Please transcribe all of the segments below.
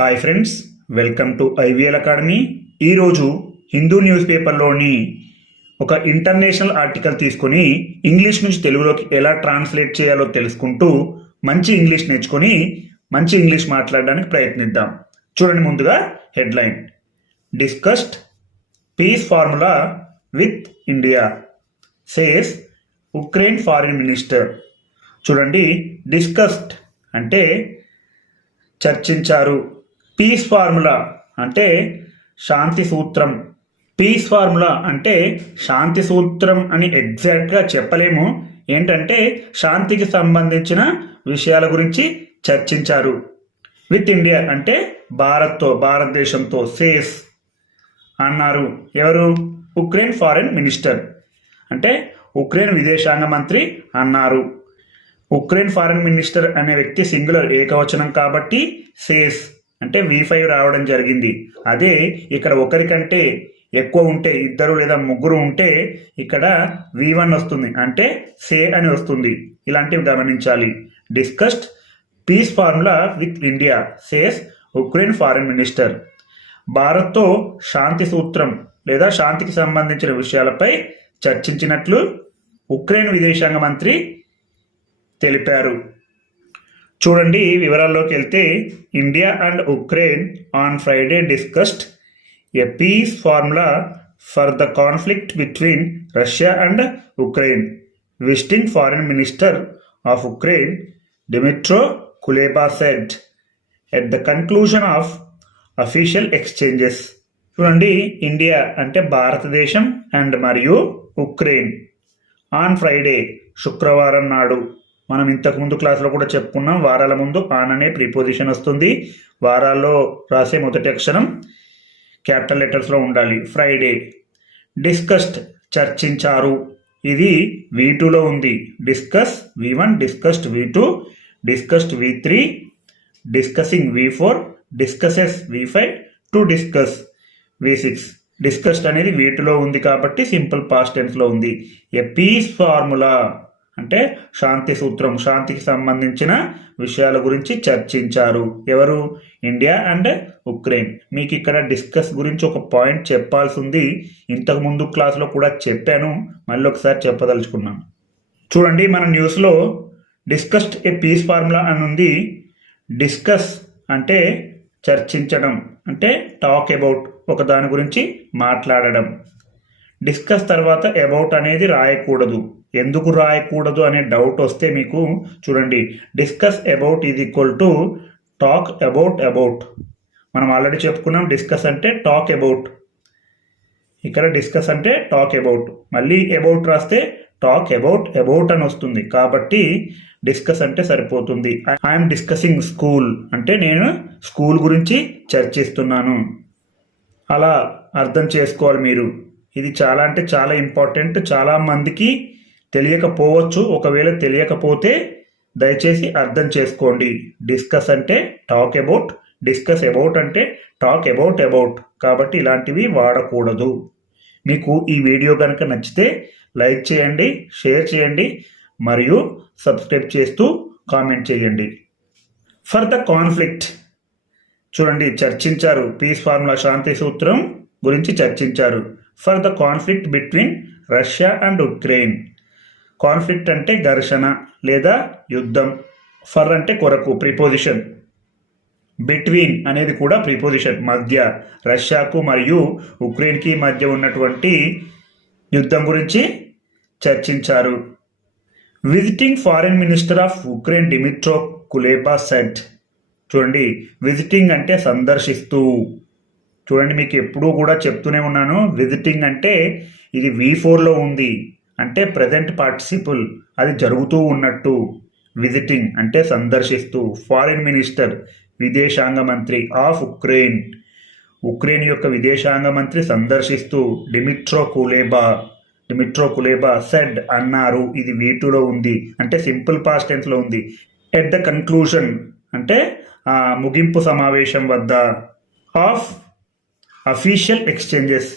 Hi friends welcome to IVL academy ఈరోజు Hindu news పేపర్లోని ఒక international article తీసుకొని ఇంగ్లీష్ నుంచి తెలుగులోకి ఎలా ట్రాన్స్లేట్ చేయాలో తెలుసుకుంటూ మంచి ఇంగ్లీష్ నేర్చుకొని మంచి ఇంగ్లీష్ మాట్లాడడానికి ప్రయత్నిద్దాం. చూడండి ముందుగా headline. Discussed peace formula with India says Ukraine foreign minister చూడండి డిస్కస్డ్ అంటే చర్చించారు. పీస్ ఫార్ములా అంటే శాంతి సూత్రం. పీస్ ఫార్ములా అంటే శాంతి సూత్రం అని ఎగ్జాక్ట్గా చెప్పలేము. ఏంటంటే శాంతికి సంబంధించిన విషయాల గురించి చర్చించారు. విత్ ఇండియా అంటే భారత్తో భారతదేశంతో సేస్ అన్నారు. ఎవరు? Ukraine foreign minister. అంటే ఉక్రెయిన్ విదేశాంగ మంత్రి అన్నారు. ఉక్రెయిన్ ఫారెన్ మినిస్టర్ అనే వ్యక్తి సింగులర్ ఏకవచనం కాబట్టి సేస్. అంటే వి ఫైవ్ రావడం జరిగింది. అదే ఇక్కడ ఒకరికంటే ఎక్కువ ఉంటే ఇద్దరు లేదా ముగ్గురు ఉంటే ఇక్కడ వి వన్ వస్తుంది. అంటే సే అని వస్తుంది. ఇలాంటివి గమనించాలి. Discussed peace formula with India says Ukraine foreign minister. భారత్తో శాంతి సూత్రం లేదా శాంతికి సంబంధించిన విషయాలపై చర్చించినట్లు ఉక్రెయిన్ విదేశాంగ మంత్రి తెలిపారు. చూడండి వివరాల్లోకి వెళ్తే India and Ukraine on Friday discussed a peace formula for the conflict between Russia and Ukraine. Visiting foreign minister of Ukraine Dmytro Kuleba said at the conclusion of official exchanges చూడండి India అంటే భారతదేశం and మరియు Ukraine. On Friday శుక్రవారం నాడు మనం ఇంతకుముందు క్లాస్లో కూడా చెప్పుకున్నాం వారాల ముందు ఆన్ అనే ప్రిపోజిషన్ వస్తుంది. వారాల్లో రాసే మొదటి అక్షరం క్యాపిటల్ లెటర్స్లో ఉండాలి. ఫ్రైడే. డిస్కస్డ్ చర్చించారు. ఇది వి టూలో ఉంది. Discuss V one discussed V two discussed V three discussing V four discusses V five to discuss V six. Discussed అనేది వీటిలో ఉంది కాబట్టి సింపుల్ పాస్ట్ టెన్స్లో ఉంది. A peace formula? అంటే శాంతి సూత్రం శాంతికి సంబంధించిన విషయాల గురించి చర్చించారు. ఎవరు? India and Ukraine. మీకు ఇక్కడ డిస్కస్ గురించి ఒక పాయింట్ చెప్పాల్సి ఉంది ఇంతకు ముందు క్లాస్లో కూడా చెప్పాను. మళ్ళీ ఒకసారి చెప్పదలుచుకున్నాను చూడండి మన న్యూస్లో డిస్కస్డ్ ఏ పీస్ ఫార్ములా అని ఉంది. డిస్కస్ అంటే చర్చించడం అంటే టాక్ అబౌట్ ఒక దాని గురించి మాట్లాడడం. డిస్కస్ తర్వాత అబౌట్ అనేది రాయకూడదు. ఎందుకు రాయకూడదు అనే డౌట్ వస్తే మీకు చూడండి discuss about is equal to talk about about మనం ఆల్రెడీ చెప్పుకున్నాం డిస్కస్ అంటే టాక్ అబౌట్ ఇక్కడ డిస్కస్ అంటే టాక్ అబౌట్ మళ్ళీ అబౌట్ రాస్తే టాక్ అబౌట్ అబౌట్ అని వస్తుంది. కాబట్టి డిస్కస్ అంటే సరిపోతుంది. ఐఎమ్ డిస్కసింగ్ స్కూల్ అంటే నేను స్కూల్ గురించి చర్చిస్తున్నాను. అలా అర్థం చేసుకోవాలి మీరు. ఇది చాలా అంటే చాలా ఇంపార్టెంట్ చాలా మందికి తెలియకపోవచ్చు. ఒకవేళ తెలియకపోతే దయచేసి అర్థం చేసుకోండి. డిస్కస్ అంటే టాక్ అబౌట్ డిస్కస్ అబౌట్ అంటే టాక్ అబౌట్ అబౌట్. కాబట్టి ఇలాంటివి వాడకూడదు. మీకు ఈ వీడియో కనుక నచ్చితే లైక్ చేయండి షేర్ చేయండి మరియు సబ్స్క్రైబ్ చేస్తూ కామెంట్ చేయండి. For the conflict. చూడండి చర్చించారు. పీస్ ఫార్ములా శాంతి సూత్రం గురించి చర్చించారు. For the conflict between Russia and Ukraine. Conflict అంటే ఘర్షణ లేదా యుద్ధం ఫర్ అంటే కొరకు ప్రిపోజిషన్ బిట్వీన్ అనేది కూడా ప్రిపోజిషన్ మధ్య రష్యాకు మరియు ఉక్రెయిన్కి మధ్య ఉన్నటువంటి యుద్ధం గురించి చర్చించారు. Visiting foreign minister of Ukraine Dmytro Kuleba said చూడండి విజిటింగ్ అంటే సందర్శిస్తూ. చూడండి మీకు ఎప్పుడూ కూడా చెప్తూనే ఉన్నాను విజిటింగ్ అంటే ఇది వి ఫోర్లో ఉంది. అంటే ప్రజెంట్ పార్టిసిపుల్ అది జరుగుతూ ఉన్నట్టు విజిటింగ్ అంటే సందర్శిస్తూ ఫారిన్ మినిస్టర్ విదేశాంగ మంత్రి ఆఫ్ ఉక్రెయిన్ ఉక్రెయిన్ యొక్క విదేశాంగ మంత్రి సందర్శిస్తూ డిమిట్రో కులేబా డిమిట్రో కులేబా సెడ్ అన్నారు ఇది వీటిలో ఉంది అంటే సింపుల్ పాస్ట్ టెన్స్లో ఉంది. ఎట్ ద కన్క్లూజన్ అంటే ముగింపు సమావేశం వద్ద ఆఫ్ అఫీషియల్ ఎక్స్చేంజెస్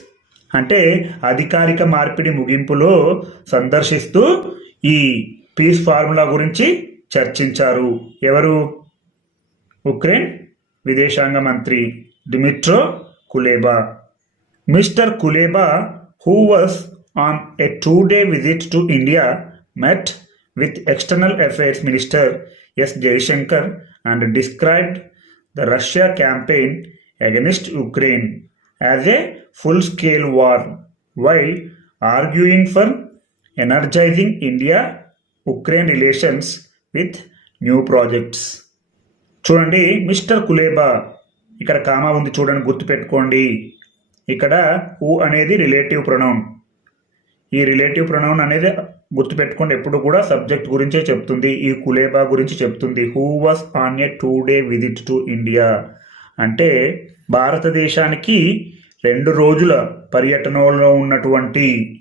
అంటే అధికారిక మార్పిడి ముగింపులో సందర్శిస్తూ ఈ పీస్ ఫార్ములా గురించి చర్చించారు. ఎవరు? ఉక్రెయిన్ విదేశాంగ మంత్రి Dmytro Kuleba. Mister Kuleba who was on a two day visit to India met with external affairs minister S Jaishankar and described the Russia campaign against Ukraine. As a full scale war while arguing for energizing India Ukraine relations with new projects చూడండి mister Kuleba ఇక్కడ comma ఉంది చూడండి గుర్తుపెట్టుకోండి. ఇక్కడ ఊ అనేది relative pronoun ఈ relative pronoun అనేది గుర్తుపెట్టుకోండి ఎప్పుడు కూడా సబ్జెక్ట్ గురించే చెప్తుంది. ఈ కులేబా గురించి చెప్తుంది. Who was on a two day visit to India అంటే భారతదేశానికి రెండు రోజుల పర్యటనలో ఉన్నటువంటి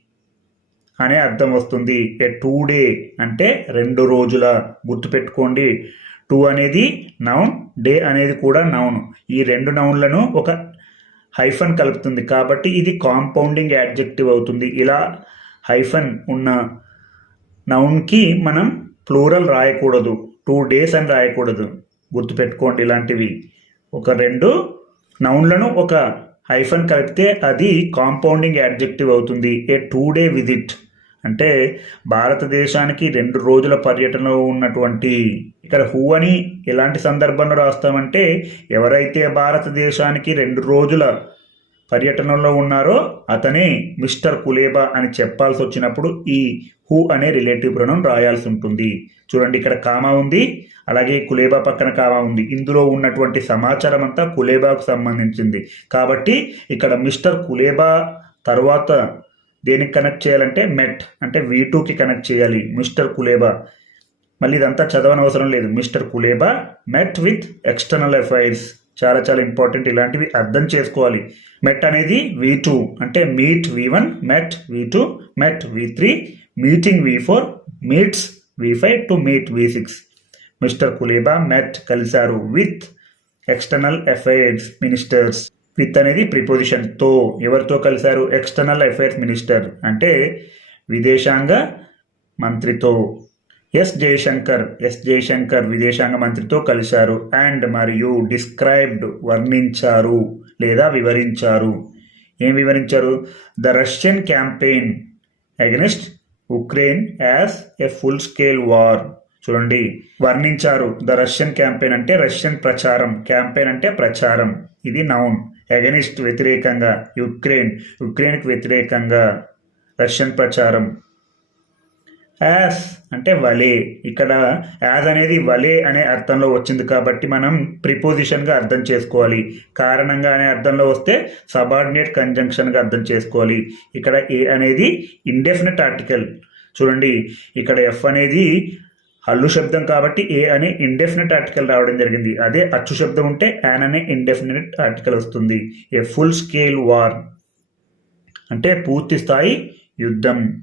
అనే అర్థం వస్తుంది. ఏ టూ డే అంటే రెండు రోజుల గుర్తుపెట్టుకోండి టూ అనేది నౌన్ డే అనేది కూడా నౌన్ ఈ రెండు నౌన్లను ఒక హైఫన్ కలుపుతుంది. కాబట్టి ఇది కాంపౌండింగ్ యాడ్జెక్టివ్ అవుతుంది. ఇలా హైఫన్ ఉన్న నౌన్కి మనం ప్లూరల్ రాయకూడదు. టూ డేస్ అని రాయకూడదు. గుర్తుపెట్టుకోండి ఇలాంటివి. ఒక రెండు నౌన్లను ఒక హైఫన్ కలిపితే అది కాంపౌండింగ్ యాడ్జెక్టివ్ అవుతుంది. A two day visit. అంటే భారతదేశానికి రెండు రోజుల పర్యటనలో ఉన్నటువంటి ఇక్కడ హూ అని ఎలాంటి సందర్భంలో రాస్తామంటే ఎవరైతే భారతదేశానికి రెండు రోజుల పర్యటనలో ఉన్నారో అతనే మిస్టర్ కులేబా అని చెప్పాల్సి వచ్చినప్పుడు ఈ హూ అనే రిలేటివ్ ప్రొనౌన్ రాయాల్సి ఉంటుంది. చూడండి ఇక్కడ కామా ఉంది అలాగే కులేబా పక్కన కావా ఉంది. ఇందులో ఉన్నటువంటి సమాచారం అంతా కులేబాకు సంబంధించింది. కాబట్టి ఇక్కడ మిస్టర్ కులేబా తర్వాత దేనికి కనెక్ట్ చేయాలంటే మెట్ అంటే వీ టూకి కనెక్ట్ చేయాలి మిస్టర్ కులేబా. మళ్ళీ ఇదంతా చదవనవసరం లేదు. Mister Kuleba met with external affairs. చాలా చాలా ఇంపార్టెంట్. ఇలాంటివి అర్థం చేసుకోవాలి. మెట్ అనేది వి టూ అంటే meet V one met V two met V three meeting V four meets V five to meet V six. Mister Kuleba met కలిశారు with external affairs ministers. With అనేది ప్రిపోజిషన్తో ఎవరితో కలిశారు? ఎక్స్టర్నల్ అఫైర్స్ మినిస్టర్ అంటే విదేశాంగ మంత్రితో. Yes Jayashankar yes Jayashankar విదేశాంగ మంత్రితో కలిశారు అండ్ మరియు డిస్క్రైబ్డ్ వర్ణించారు లేదా వివరించారు. ఏం వివరించారు? The Russian campaign against Ukraine as a full scale war. చూడండి. వర్ణించారు ద రష్యన్ క్యాంపెయిన్ అంటే రష్యన్ ప్రచారం క్యాంపెయిన్ అంటే ప్రచారం. ఇది నౌన్ ఎగనిస్ట్ వ్యతిరేకంగా యుక్రెయిన్ యుక్రెయిన్కి వ్యతిరేకంగా రష్యన్ ప్రచారం. యాస్ అంటే వలే ఇక్కడ యాజ్ అనేది వలే అనే అర్థంలో వచ్చింది కాబట్టి మనం ప్రిపోజిషన్గా అర్థం చేసుకోవాలి. కారణంగా అనే అర్థంలో వస్తే సబార్డినేట్ కంజంక్షన్గా అర్థం చేసుకోవాలి. ఇక్కడ ఏ అనేది ఇండెఫినెట్ ఆర్టికల్. చూడండి ఇక్కడ ఎఫ్ అనేది హల్లు శబ్దం కాబట్టి ఏ అనే ఇండెఫినెట్ ఆర్టికల్ రావడం జరిగింది. అదే అచ్చు శబ్దం ఉంటే యాన్ అనే ఇండెఫినెట్ ఆర్టికల్ వస్తుంది. ఏ ఫుల్ స్కేల్ వార్ అంటే పూర్తి స్థాయి యుద్ధం.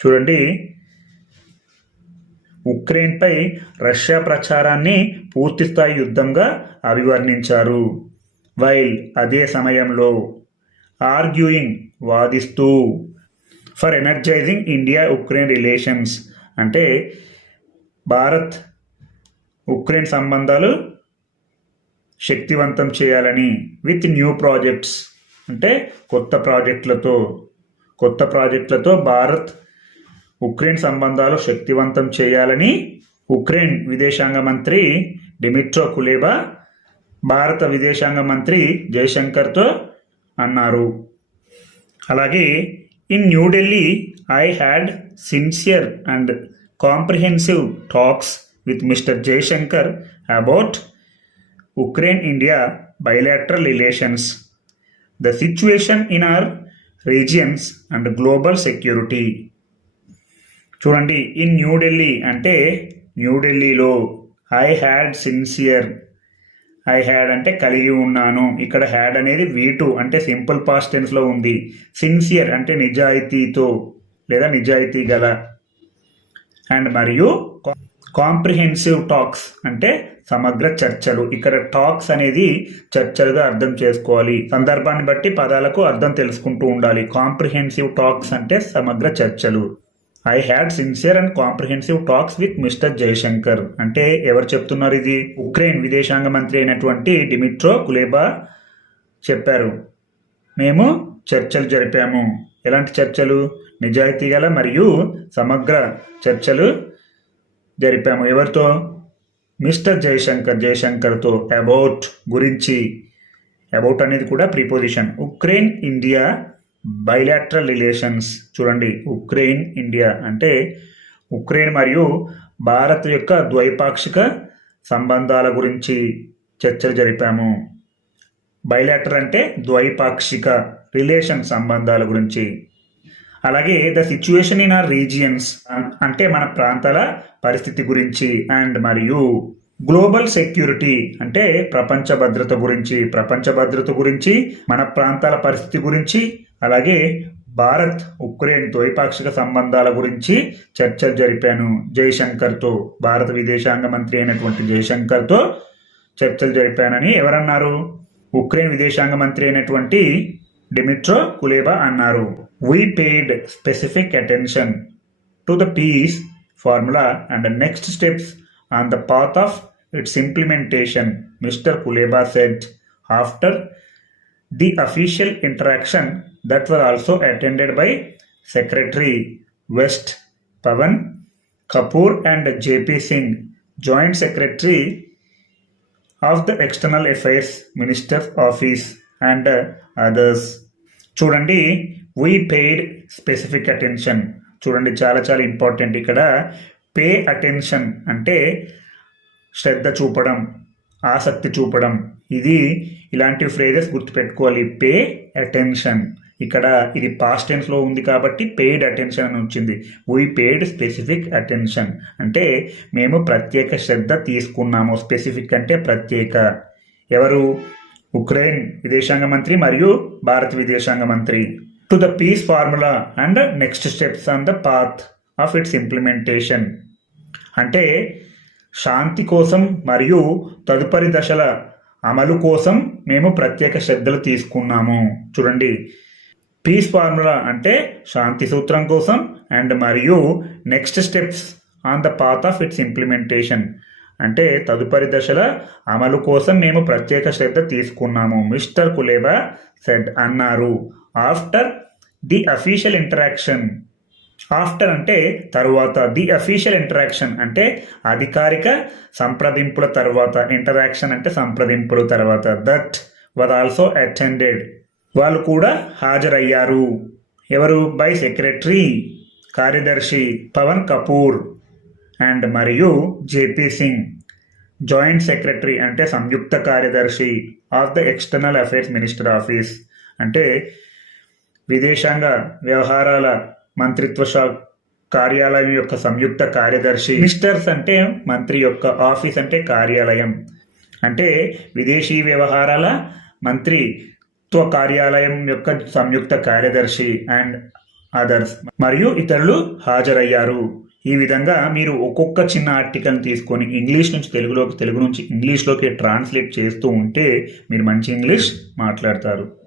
చూడండి. ఉక్రెయిన్పై రష్యా ప్రచారాన్ని పూర్తిస్థాయి యుద్ధంగా అభివర్ణించారు. వైల్ అదే సమయంలో arguing వాదిస్తూ for energising India Ukraine relations అంటే భారత్ ఉక్రెయిన్ సంబంధాలు శక్తివంతం చేయాలని విత్ న్యూ ప్రాజెక్ట్స్ అంటే కొత్త ప్రాజెక్టులతో కొత్త ప్రాజెక్టులతో భారత్ ఉక్రెయిన్ సంబంధాలు శక్తివంతం చేయాలని ఉక్రెయిన్ విదేశాంగ మంత్రి డిమిట్రో కులేబా భారత విదేశాంగ మంత్రి జయశంకర్తో అన్నారు. అలాగే in New Delhi I had sincere and comprehensive talks with mister Jaishankar about Ukraine India bilateral relations the situation in our regions and global security చూడండి ఇన్ న్యూఢిల్లీ అంటే న్యూఢిల్లీలో I had sincere I had అంటే కలిగి ఉన్నాను. ఇక్కడ had అనేది వీటు అంటే simple past టెన్స్లో ఉంది. సిన్సియర్ అంటే నిజాయితీతో లేదా నిజాయితీ గల అండ్ మరియు కాంప్రిహెన్సివ్ టాక్స్ అంటే సమగ్ర చర్చలు. ఇక్కడ టాక్స్ అనేది చర్చలుగా అర్థం చేసుకోవాలి. సందర్భాన్ని బట్టి పదాలకు అర్థం తెలుసుకుంటూ ఉండాలి. కాంప్రిహెన్సివ్ టాక్స్ అంటే సమగ్ర చర్చలు. I had sincere and comprehensive talks with mister Jaishankar అంటే ఎవరు చెప్తున్నారు ఇది? ఉక్రెయిన్ విదేశాంగ మంత్రి అయినటువంటి డిమిట్రో కులేబా చెప్పారు. మేము చర్చలు జరిపాము. ఎలాంటి చర్చలు? నిజాయితీ గల మరియు సమగ్ర చర్చలు జరిపాము. ఎవరితో? మిస్టర్ జయశంకర్ జయశంకర్తో అబౌట్ గురించి. అబౌట్ అనేది కూడా preposition. Ukraine India bilateral relations. చూడండి ఉక్రెయిన్ ఇండియా అంటే ఉక్రెయిన్ మరియు భారత్ యొక్క ద్వైపాక్షిక సంబంధాల గురించి చర్చలు జరిపాము. బయలాటర్ అంటే ద్వైపాక్షిక రిలేషన్ సంబంధాల గురించి. అలాగే the situation in our regions అంటే మన ప్రాంతాల పరిస్థితి గురించి అండ్ మరియు గ్లోబల్ సెక్యూరిటీ అంటే ప్రపంచ భద్రత గురించి ప్రపంచ భద్రత గురించి మన ప్రాంతాల పరిస్థితి గురించి అలాగే భారత్ ఉక్రెయిన్ ద్వైపాక్షిక సంబంధాల గురించి చర్చలు జరిపాను. జయశంకర్తో భారత విదేశాంగ మంత్రి అయినటువంటి జయశంకర్తో చర్చలు జరిపానని ఎవరన్నారు? ఉక్రెయిన్ విదేశాంగ మంత్రి అయినటువంటి Dimitro Kuleba Annaru. We paid specific attention to the peace formula and the next steps on the path of its implementation, Mr. Kuleba said after the official interaction that was also attended by Secretary West Pavan Kapoor and JP Singh, Joint Secretary of the External Affairs Minister's Office and others చూడండి we paid specific attention చూడండి చాలా చాలా important ఇక్కడ. Pay attention అంటే శ్రద్ధ చూపడం ఆసక్తి చూపడం. ఇది ఇలాంటి ఫ్రేజెస్ గుర్తుపెట్టుకోవాలి. పే అటెన్షన్ ఇక్కడ ఇది పాస్ట్ టెన్స్లో ఉంది కాబట్టి పెయిడ్ అటెన్షన్ అని వచ్చింది. వీ పెయిడ్ స్పెసిఫిక్ అటెన్షన్ అంటే మేము ప్రత్యేక శ్రద్ధ తీసుకున్నాము. స్పెసిఫిక్ అంటే ప్రత్యేక. ఎవరు? ఉక్రెయిన్ విదేశాంగ మంత్రి మరియు భారత విదేశాంగ మంత్రి. To the peace formula and next steps on the path of its implementation అంటే శాంతి కోసం మరియు తదుపరి దశల అమలు కోసం మేము ప్రత్యేక శ్రద్ధలు తీసుకున్నాము. చూడండి. పీస్ ఫార్ములా అంటే శాంతి సూత్రం కోసం అండ్ మరియు next steps on the path of its implementation అంటే తదుపరి దశల అమలు కోసం మేము ప్రత్యేక శ్రద్ధ తీసుకున్నాము. మిస్టర్ కులేబా సెడ్ అన్నారు. After the official interaction. After అంటే తరువాత. ది అఫీషియల్ ఇంటరాక్షన్ అంటే అధికారిక సంప్రదింపుల తర్వాత. ఇంటరాక్షన్ అంటే సంప్రదింపుల తర్వాత. దట్ వర్ ఆల్సో అటెండెడ్ వాళ్ళు కూడా హాజరయ్యారు. ఎవరు? బై సెక్రటరీ కార్యదర్శి పవన్ కపూర్. అండ్ మరియు జేపీ సింగ్ జాయింట్ సెక్రటరీ అంటే సంయుక్త కార్యదర్శి of the external affairs minister office. అంటే విదేశాంగ వ్యవహారాల మంత్రిత్వ శాఖ కార్యాలయం యొక్క సంయుక్త కార్యదర్శి. మినిస్టర్స్ అంటే మంత్రి యొక్క ఆఫీస్ అంటే కార్యాలయం. అంటే విదేశీ వ్యవహారాల మంత్రిత్వ కార్యాలయం యొక్క సంయుక్త కార్యదర్శి అండ్ అదర్స్. మరియు ఇతరులు హాజరయ్యారు. ఈ విధంగా మీరు ఒక్కొక్క చిన్న ఆర్టికల్ని తీసుకొని ఇంగ్లీష్ నుంచి తెలుగులోకి తెలుగు నుంచి ఇంగ్లీష్లోకి ట్రాన్స్లేట్ చేస్తూ ఉంటే మీరు మంచి ఇంగ్లీష్ మాట్లాడతారు.